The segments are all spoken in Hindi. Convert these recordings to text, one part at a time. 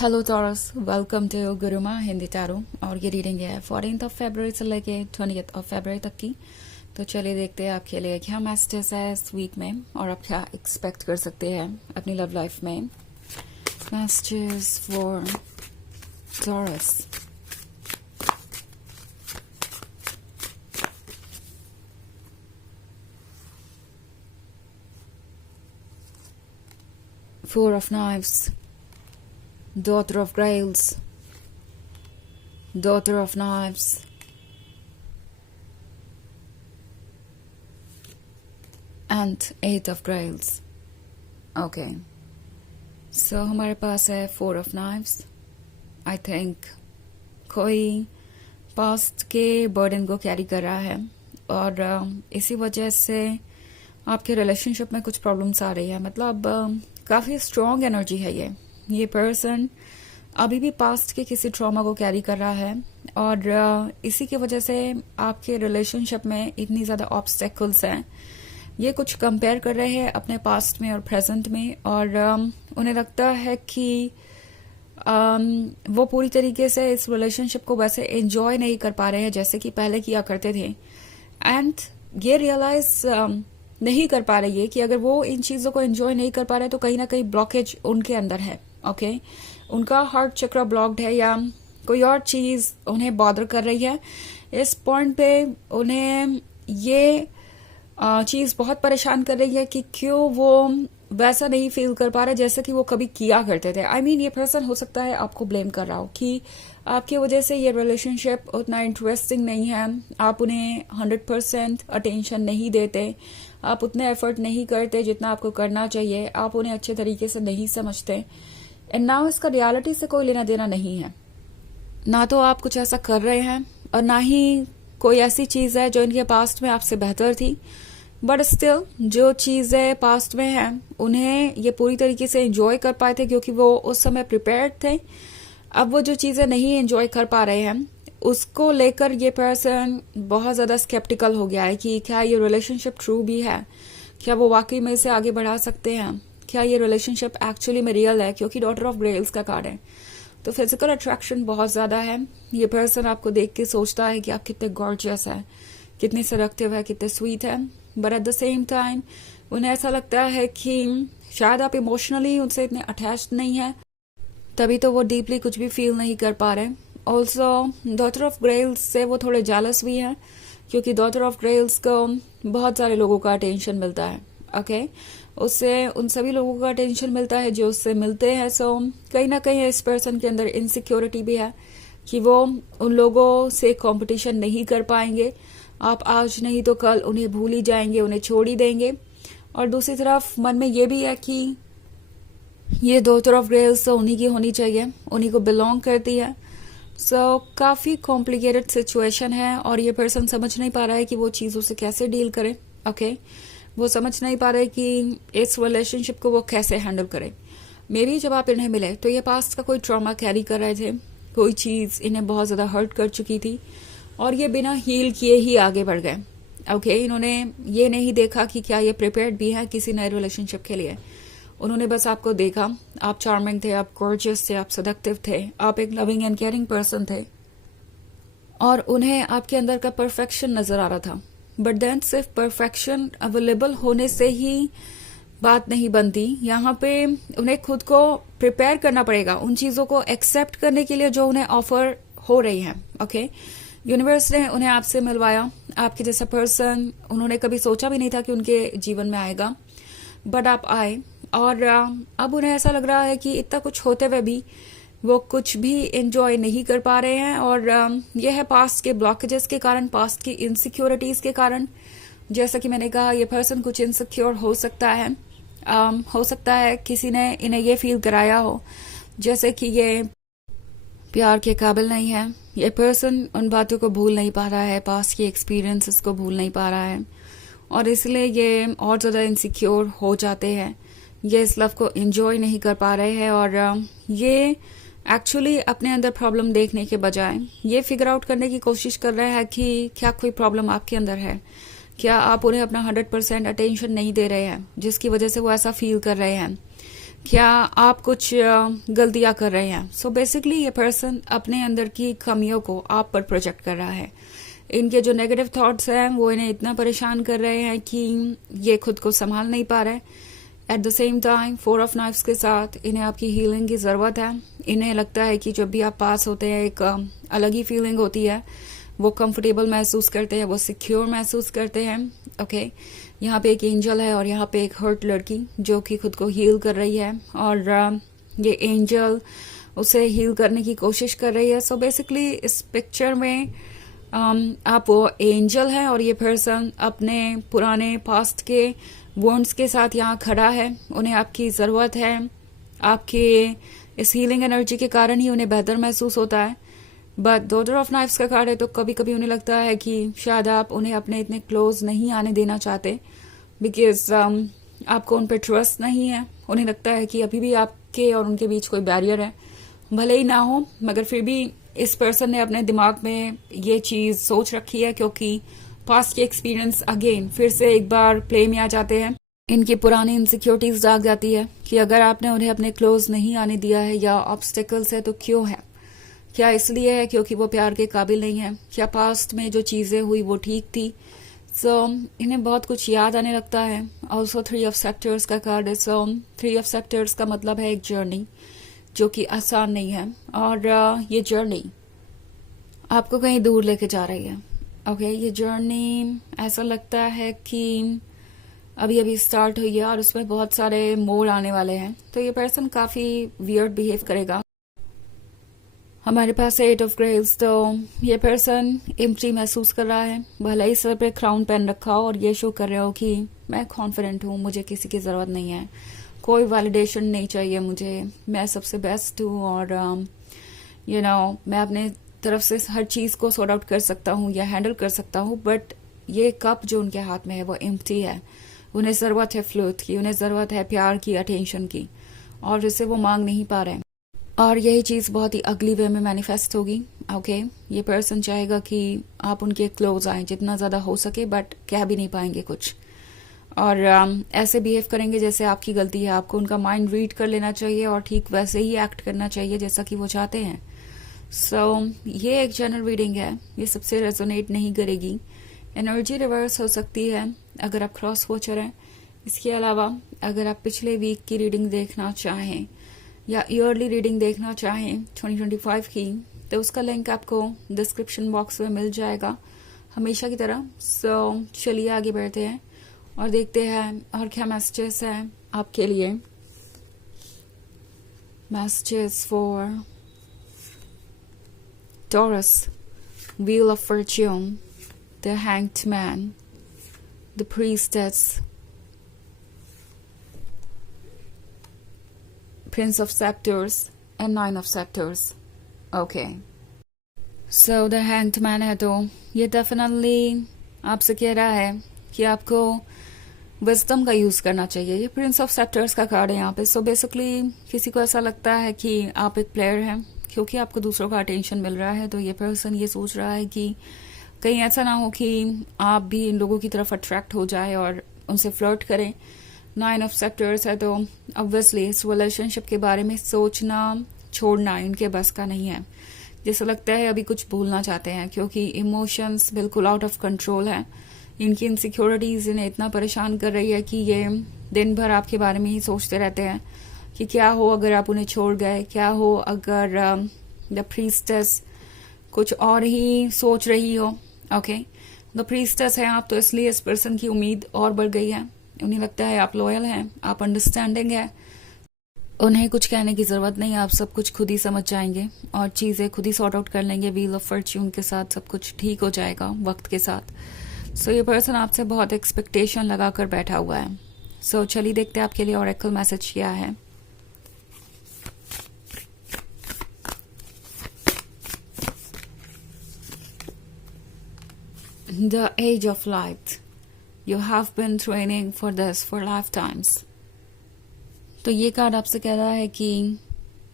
Hello Taurus, welcome to Gurumaa Hindi tarot. और ये रीडिंग है 14 फरवरी से लेके 20 फरवरी तक की। तो चलिए देखते हैं आपके लिए क्या मैसेजेस है इस वीक में और आप क्या एक्सपेक्ट कर सकते हैं अपनी लव लाइफ में। Messages for taurus. Four of Knives, Daughter of Grails, Daughter of Knives, and Eight of Grails. Okay. So हमारे पास है Four of Knives. I think कोई पास्ट के बर्डन को कैरी कर रहा है और इसी वजह से आपके रिलेशनशिप में कुछ प्रॉब्लम्स आ रही है। मतलब काफ़ी स्ट्रॉन्ग एनर्जी है ये पर्सन अभी भी पास्ट के किसी ट्रॉमा को कैरी कर रहा है और इसी की वजह से आपके रिलेशनशिप में इतनी ज़्यादा ऑब्स्टेकल्स हैं। ये कुछ कंपेयर कर रहे हैं अपने पास्ट में और प्रेजेंट में और उन्हें लगता है कि वो पूरी तरीके से इस रिलेशनशिप को वैसे एंजॉय नहीं कर पा रहे हैं जैसे कि पहले किया करते थे। एंड ये रियलाइज नहीं कर पा रही है कि अगर वो इन चीज़ों को एंजॉय नहीं कर पा रहे तो कहीं ना कहीं ब्लॉकेज उनके अंदर है। ओके, उनका हार्ट चक्र ब्लॉक्ड है या कोई और चीज़ उन्हें बॉदर कर रही है। इस पॉइंट पे उन्हें ये चीज़ बहुत परेशान कर रही है कि क्यों वो वैसा नहीं फील कर पा रहे जैसे कि वो कभी किया करते थे। आई मीन ये पर्सन हो सकता है आपको ब्लेम कर रहा हो कि आपकी वजह से ये रिलेशनशिप उतना इंटरेस्टिंग नहीं है, आप उन्हें 100% अटेंशन नहीं देते, आप उतने एफर्ट नहीं करते जितना आपको करना चाहिए, आप उन्हें अच्छे तरीके से नहीं समझते। एंड नाउ इसका रियलिटी से कोई लेना देना नहीं है। ना तो आप कुछ ऐसा कर रहे हैं और ना ही कोई ऐसी चीज़ है जो इनके पास्ट में आपसे बेहतर थी। बट स्टिल जो चीज़ें पास्ट में हैं उन्हें ये पूरी तरीके से एंजॉय कर पाए थे क्योंकि वो उस समय प्रिपेयर्ड थे। अब वो जो चीज़ें नहीं एंजॉय कर पा रहे हैं उसको लेकर ये पर्सन बहुत ज़्यादा स्केप्टिकल हो गया है कि क्या ये रिलेशनशिप ट्रू भी है, क्या वो वाकई में इसे आगे बढ़ा सकते हैं, क्या ये रिलेशनशिप एक्चुअली में रियल है। क्योंकि डॉटर ऑफ ग्रेल्स का कार्ड है तो फिजिकल अट्रैक्शन बहुत ज़्यादा है। ये पर्सन आपको देख के सोचता है कि आप कितने गॉर्जियस है, कितनी सेडक्टिव है, कितने स्वीट है। But at the same time उन्हें ऐसा लगता है कि शायद आप इमोशनली उनसे इतने अटैच्ड नहीं है, तभी तो वो डीपली कुछ भी फील नहीं कर पा रहे। ऑल्सो डॉटर ऑफ ग्रेल्स से वो थोड़े जेलस भी हैं क्योंकि डॉटर ऑफ ग्रेल्स को बहुत सारे लोगों का अटेंशन मिलता है। ओके, उससे उन सभी लोगों का अटेंशन मिलता है जो उससे मिलते हैं। सो कहीं ना कहीं इस पर्सन के अंदर इनसिक्योरिटी भी है कि वो उन लोगों से कंपटीशन नहीं कर पाएंगे। आप आज नहीं तो कल उन्हें भूल ही जाएंगे, उन्हें छोड़ ही देंगे। और दूसरी तरफ मन में ये भी है कि ये डॉटर ऑफ ग्रेल्स तो उन्हीं की होनी चाहिए, उन्हीं को बिलोंग करती है। सो काफ़ी कॉम्प्लिकेटेड सिचुएशन है और ये पर्सन समझ नहीं पा रहा है कि वो चीज़ों से कैसे डील करे। ओके, वो समझ नहीं पा रहे कि इस रिलेशनशिप को वो कैसे हैंडल करे। मे बी जब आप इन्हें मिले तो ये पास्ट का कोई ट्रॉमा कैरी कर रहे थे, कोई चीज़ इन्हें बहुत ज़्यादा हर्ट कर चुकी थी और ये बिना हील किए ही आगे बढ़ गए। ओके, इन्होंने ये नहीं देखा कि क्या ये प्रिपेयर्ड भी है किसी नए रिलेशनशिप के लिए। उन्होंने बस आपको देखा, आप चार्मिंग थे, आप गॉर्जियस थे, आप सेडक्टिव थे, आप एक लविंग एंड केयरिंग पर्सन थे और उन्हें आपके अंदर का परफेक्शन नजर आ रहा था। बट देन सिर्फ परफेक्शन अवेलेबल होने से ही बात नहीं बनती। यहाँ पे उन्हें खुद को प्रिपेयर करना पड़ेगा उन चीज़ों को एक्सेप्ट करने के लिए जो उन्हें ऑफर हो रही हैं। ओके, यूनिवर्स ने उन्हें आपसे मिलवाया, आपके जैसा पर्सन उन्होंने कभी सोचा भी नहीं था कि उनके जीवन में आएगा, बट आप आए और अब उन्हें ऐसा लग रहा है कि इतना कुछ होते हुए भी वो कुछ भी एंजॉय नहीं कर पा रहे हैं। और यह है पास्ट के ब्लॉकेजेस के कारण, पास्ट की इनसिक्योरिटीज के कारण। जैसा कि मैंने कहा, ये पर्सन कुछ इनसिक्योर हो सकता है। हो सकता है किसी ने इन्हें ये फील कराया हो जैसे कि ये प्यार के काबिल नहीं है। ये पर्सन उन बातों को भूल नहीं पा रहा है, पास्ट की एक्सपीरियंसेस को भूल नहीं पा रहा है और इसलिए ये और ज़्यादा इनसिक्योर हो जाते हैं। ये इस लव को एंजॉय नहीं कर पा रहे हैं और ये एक्चुअली अपने अंदर प्रॉब्लम देखने के बजाय ये फिगर आउट करने की कोशिश कर रहे हैं कि क्या कोई प्रॉब्लम आपके अंदर है, क्या आप उन्हें अपना 100% अटेंशन नहीं दे रहे हैं जिसकी वजह से वो ऐसा फील कर रहे हैं। क्या आप कुछ गलतियां कर रहे हैं? सो बेसिकली ये पर्सन अपने अंदर की कमियों को आप पर प्रोजेक्ट कर रहा है। इनके जो नेगेटिव थॉट्स हैं वो इन्हें इतना परेशान कर रहे हैं कि ये खुद को संभाल नहीं पा रहे। At the same time 4 of knifes के साथ इन्हें आपकी हीलिंग की ज़रूरत है। इन्हें लगता है कि जब भी आप पास होते हैं एक अलग ही फीलिंग होती है, वो कंफर्टेबल महसूस करते हैं, वो सिक्योर महसूस करते हैं। ओके, यहाँ पे एक एंजल है और यहाँ पे एक हर्ट लड़की जो कि खुद को हील कर रही है, और ये एंजल उसे हील करने की कोशिश कर रही है। सो बेसिकली इस पिक्चर में आप वो एंजल हैं और ये पर्सन अपने पुराने पास्ट के वॉन्ड्स के साथ यहाँ खड़ा है। उन्हें आपकी ज़रूरत है, आपके इस हीलिंग एनर्जी के कारण ही उन्हें बेहतर महसूस होता है। बट डॉटर ऑफ नाइफ्स का कार्ड है, तो कभी कभी उन्हें लगता है कि शायद आप उन्हें अपने इतने क्लोज नहीं आने देना चाहते, बिकॉज आपको उन पर ट्रस्ट नहीं है। उन्हें लगता है कि अभी भी आपके और उनके बीच कोई बैरियर है, भले ही ना हो, मगर फिर भी इस पर्सन ने अपने दिमाग में ये चीज़ सोच रखी है, क्योंकि पास्ट के एक्सपीरियंस अगेन फिर से एक बार प्ले में आ जाते हैं। इनकी पुरानी इनसिक्योरिटीज जाग जाती है कि अगर आपने उन्हें अपने क्लोज नहीं आने दिया है या ऑब्स्टिकल्स है तो क्यों है? क्या इसलिए है क्योंकि वो प्यार के काबिल नहीं है? क्या पास्ट में जो चीज़ें हुई वो ठीक थी? सो इन्हें बहुत कुछ याद आने लगता है। ऑल्सो 3 ऑफ सेक्टर्स का कार्ड है। सो 3 ऑफ सेक्टर्स का मतलब है एक जर्नी जो कि आसान नहीं है, और ये जर्नी आपको कहीं दूर लेके जा रही है। ओके, ये जर्नी ऐसा लगता है कि अभी अभी स्टार्ट हुई है और उसमें बहुत सारे मोड़ आने वाले हैं, तो ये पर्सन काफ़ी वियर्ड बिहेव करेगा। हमारे पास है 8 ऑफ ग्रेव्स, तो ये पर्सन एम्प्टी महसूस कर रहा है, भले ही सर पे क्राउन पहन रखा हो और ये शो कर रहे हो कि मैं कॉन्फिडेंट हूँ, मुझे किसी की ज़रूरत नहीं है, कोई वैलिडेशन नहीं चाहिए मुझे, मैं सबसे बेस्ट हूँ, और मैं अपने तरफ से हर चीज़ को सॉर्ट आउट कर सकता हूँ या हैंडल कर सकता हूँ। बट ये कप जो उनके हाथ में है वो एम्प्टी है। उन्हें ज़रूरत है फ्लूट की, उन्हें ज़रूरत है प्यार की, अटेंशन की, और जिसे वो मांग नहीं पा रहे। और यही चीज़ बहुत ही अगली वे में मैनिफेस्ट होगी। ओके, ये पर्सन चाहेगा कि आप उनके क्लोज आए जितना ज़्यादा हो सके, बट कह भी नहीं पाएंगे कुछ, और ऐसे बिहेव करेंगे जैसे आपकी गलती है। आपको उनका माइंड रीड कर लेना चाहिए और ठीक वैसे ही एक्ट करना चाहिए जैसा कि वो चाहते हैं। सो ये एक जनरल रीडिंग है, ये सबसे रेजोनेट नहीं करेगी। एनर्जी रिवर्स हो सकती है अगर आप क्रॉस वॉचर हैं। इसके अलावा अगर आप पिछले वीक की रीडिंग देखना चाहें या ईयरली रीडिंग देखना चाहें 2025 की, तो उसका लिंक आपको डिस्क्रिप्शन बॉक्स में मिल जाएगा हमेशा की तरह। सो चलिए आगे बढ़ते हैं और देखते हैं और क्या मैसेजेस हैं आपके लिए। Messages for Taurus, Wheel of Fortune, the Hanged Man, the Priestess, Prince of Scepters, and 9 of Scepters. Okay. So the Hanged Man है, तो ये डेफिनेटली आपसे कह रहा है कि आपको विजडम का यूज़ करना चाहिए। ये प्रिंस ऑफ सेप्टर्स का कार्ड है यहाँ पे। सो बेसिकली किसी को ऐसा लगता है कि आप एक प्लेयर हैं, क्योंकि आपको दूसरों का अटेंशन मिल रहा है, तो ये पर्सन ये सोच रहा है कि कहीं ऐसा ना हो कि आप भी इन लोगों की तरफ अट्रैक्ट हो जाए और उनसे फ्लर्ट करें। 9 ऑफ सेक्टर्स है, तो ऑब्वियसली इस रिलेशनशिप के बारे में सोचना छोड़ना इनके बस का नहीं है। जैसा लगता है अभी कुछ भूलना चाहते हैं, क्योंकि इमोशंस बिल्कुल आउट ऑफ कंट्रोल है। इनकी इनसिक्योरिटीज इन्हें इतना परेशान कर रही है कि ये दिन भर आपके बारे में ही सोचते रहते हैं कि क्या हो अगर आप उन्हें छोड़ गए, क्या हो अगर द प्रीस्टेस कुछ और ही सोच रही हो। ओके, द प्रीस्टेस है आप, तो इसलिए इस पर्सन की उम्मीद और बढ़ गई है। उन्हें लगता है आप लॉयल हैं, आप अंडरस्टैंडिंग है, उन्हें कुछ कहने की ज़रूरत नहीं, आप सब कुछ खुद ही समझ जाएंगे और चीज़ें खुद ही सॉर्ट आउट कर लेंगे। व्हील ऑफ फॉर्च्यून के साथ सब कुछ ठीक हो जाएगा वक्त के साथ। सो ये पर्सन आपसे बहुत एक्सपेक्टेशन लगा कर बैठा हुआ है। सो चलिए देखते हैं आपके लिए ऑरेकल मैसेज क्या है। The Age of Light. You have been training for this for lifetimes. तो ये कार्ड आपसे कह रहा है कि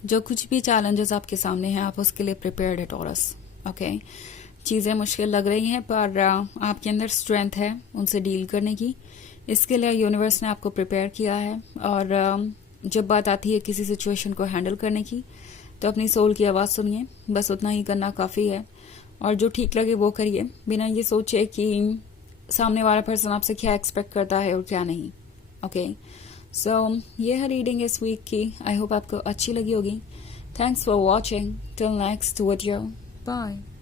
जो कुछ भी चैलेंजेस आपके सामने हैं आप उसके लिए प्रिपेयर्ड है टॉरस। ओके, चीज़ें मुश्किल लग रही हैं पर आपके अंदर स्ट्रेंथ है उनसे डील करने की। इसके लिए यूनिवर्स ने आपको प्रिपेयर किया है और जब बात आती है किसी सिचुएशन को हैंडल करने की, तो अपनी सोल की आवाज़ सुनिए, बस उतना ही करना काफ़ी है। और जो ठीक लगे वो करिए, बिना ये सोचे कि सामने वाला पर्सन आपसे क्या एक्सपेक्ट करता है और क्या नहीं। ओके, सो ये है रीडिंग इस वीक की। आई होप आपको अच्छी लगी होगी। Thanks for watching. Till next video, bye.